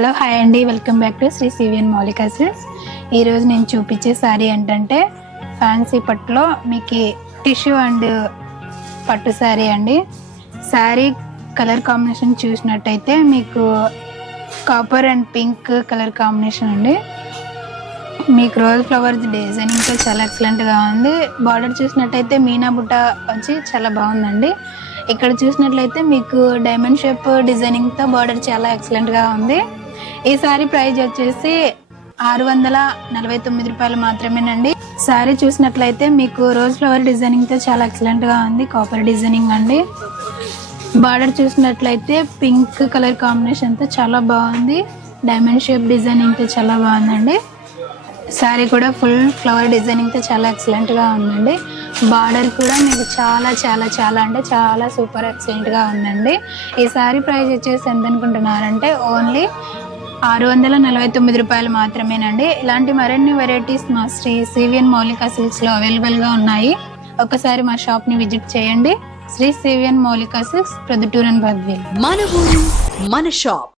Hello hi అండి, welcome back to Shri CVN Maulika silks. ఈరోజు నేను చూపించే శారీ ఏంటంటే ఫ్యాన్సీ పట్టులో మీకు టిష్యూ అండ్ పట్టు శారీ అండి. శారీ కలర్ కాంబినేషన్ చూసినట్టయితే మీకు copper and pink colour combination అండి. మీకు రోజ్ ఫ్లవర్స్ డిజైనింగ్తో చాలా ఎక్సలెంట్గా ఉంది. బార్డర్ చూసినట్టయితే మీనా బుట్ట వచ్చి చాలా బాగుందండి. ఇక్కడ చూసినట్లయితే మీకు డైమండ్ షేప్ డిజైనింగ్తో బార్డర్ చాలా ఎక్సలెంట్గా ఉంది. ఈ సారీ ప్రైస్ వచ్చేసి 649 రూపాయలు మాత్రమేనండి. సారీ చూసినట్లయితే మీకు రోజ్ ఫ్లవర్ డిజైనింగ్తో చాలా ఎక్సలెంట్గా ఉంది. కాపర్ డిజైనింగ్ అండి. బార్డర్ చూసినట్లయితే పింక్ కలర్ కాంబినేషన్తో చాలా బాగుంది. డైమండ్ షేప్ డిజైనింగ్తో చాలా బాగుందండి. శారీ కూడా ఫుల్ ఫ్లవర్ డిజైనింగ్తో చాలా ఎక్సలెంట్గా ఉందండి. బార్డర్ కూడా మీకు చాలా చాలా చాలా అంటే చాలా సూపర్ ఎక్సలెంట్గా ఉందండి. ఈ శారీ ప్రైస్ వచ్చేసి ఎంత అనుకుంటున్నారంటే ఓన్లీ 649 రూపాయలు మాత్రమేనండి. ఇలాంటి మరిన్ని వెరైటీస్ మా శ్రీ సివిఎన్ మౌలిక సిల్క్స్లో అవైలబుల్గా ఉన్నాయి. ఒకసారి మా షాప్ని విజిట్ చేయండి. Shri CVN Maulika silks, Proddatur and Badvel. మన ఊరు మన షాప్.